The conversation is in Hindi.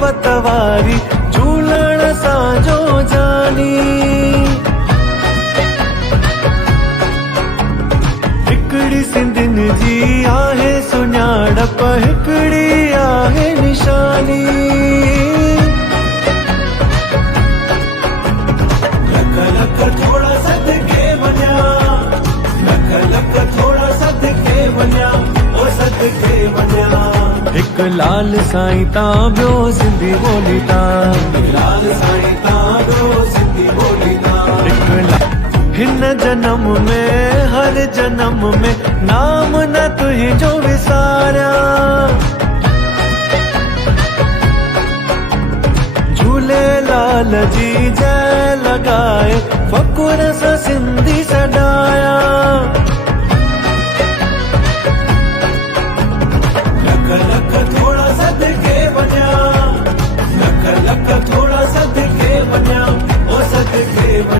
पर्वत वारी झूलण साजो जानी। हिकड़ी सिंधिन जी आहे सुञाणप, हिकड़ी आहे निशानी। लख लख थोड़ा सदके वञा, लख लख थोड़ा सदके वञा, ओ सदके वञा। हिक लाल साईं तां ॿियो सिंधी ॿोली तां, लाल साईं तां ॿियो सिंधी ॿोली तां। हिन जन्म में हर जन्म में नाम न तुंहिंजो विसारिया। झूलेलाल जी जय लॻाए फ़ख़ुर सां सिंधी सॾाया। लख लख थोड़ा सदके वञा, लख लख